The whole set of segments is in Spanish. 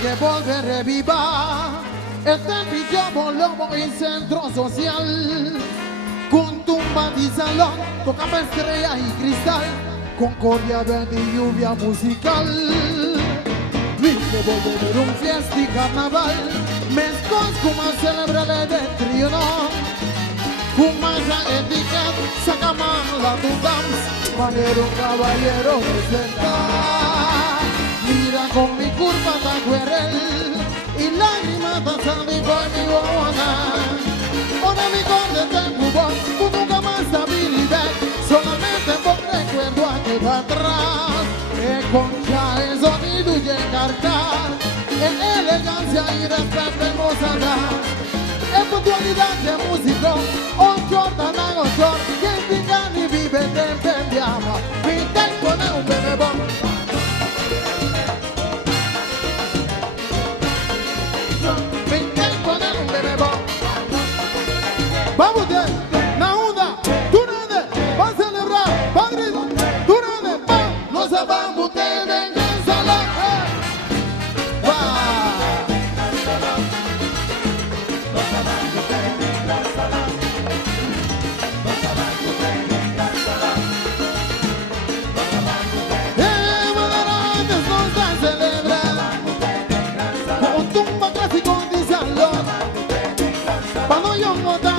Que volveré viva este pijamo lobo en centro social, con tumba de salón, tocaba estrella y cristal, concordia verde y lluvia musical. Vi que volveré un fiesta y carnaval, mezcos como celebraré de triunfo, como ya etiquet, sacaman la dudams, manero caballero presentar. Mira con mi curva de cuerel y lágrimas pasan por mi boca. Ahora mi conde te jugó, tú nunca más habilidad, solamente por recuerdo años atrás. Que concha el sonido y el carcar, en elegancia y respeto hermosada. En puntualidad de músico, ocho tan a ocho, quien diga ni vive te enviaba. Mi tempo de un bebé. Vamos de na onda, Turane, va a celebrar, va a gritar, Turane, va, nos vamos de venganza la va. Moderantes nos a celebrar, con tumba clásico de salón, para no yo votar.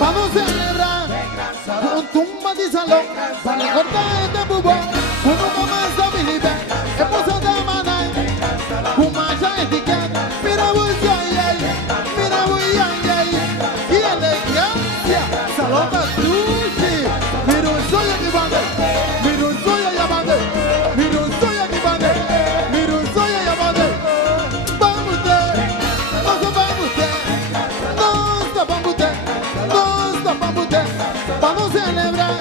Vamos a celebrar con tumba de salón, para cortar este bubón, uno más habilidad, esposa de manay, kumasha etiqueta, mira voy ay, mira voy ay, y elegancia, salón de truchi, mira soy aquí bande, mira soy allá bande, mira soy aquí bande, mira soy allá bande, vamos usted, no vamos usted, no vamos usted. Vamos a celebrar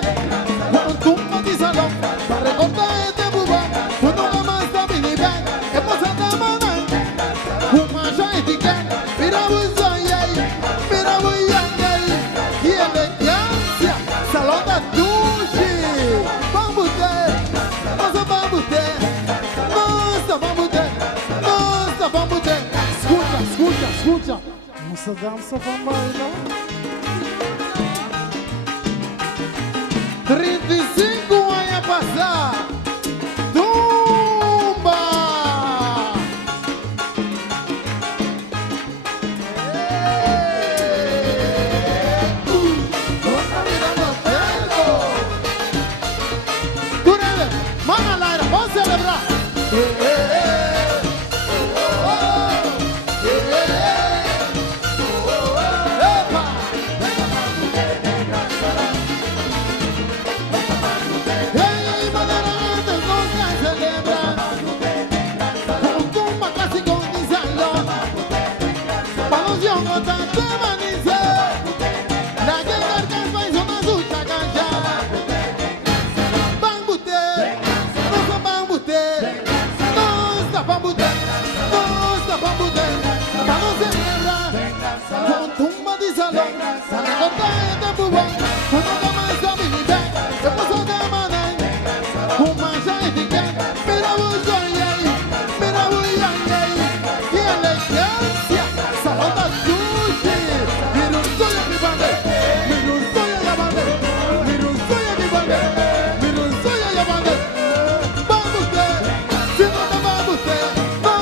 con tumba de salón, para recortar este bubón, uno más habilidad, esposa de manay, kumasha etiqueta, mira voy ay, y elegancia, salón de duche, vamos usted, vamos usted, vamos usted, escucha, nossa dança vai bailar. 35 años a pasar. ¡Tumba! ¡Turane! ¡Mano al aire! ¡Vamos a celebrar! Con tumba de salón, para cortar este bubón, uno más habilidad, esposa de manay, kumasha etiqueta, mira voy ay, y elegancia, salón de duche, mira soy aquí bande, mira soy allá bande, mira soy aquí bande, mira soy allá bande, vamos usted, si no te vamos usted, no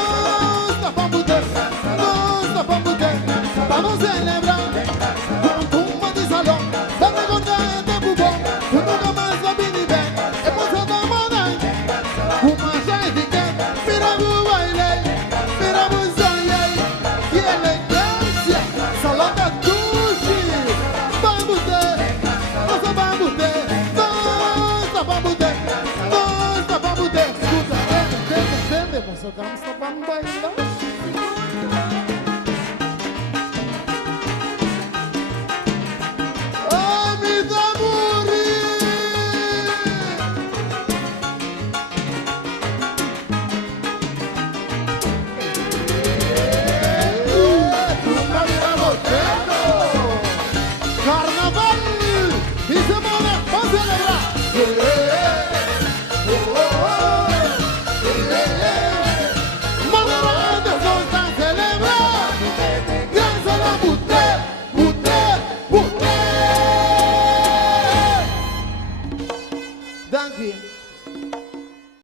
vamos usted, vamos a celebrar con tumba de salón. mover.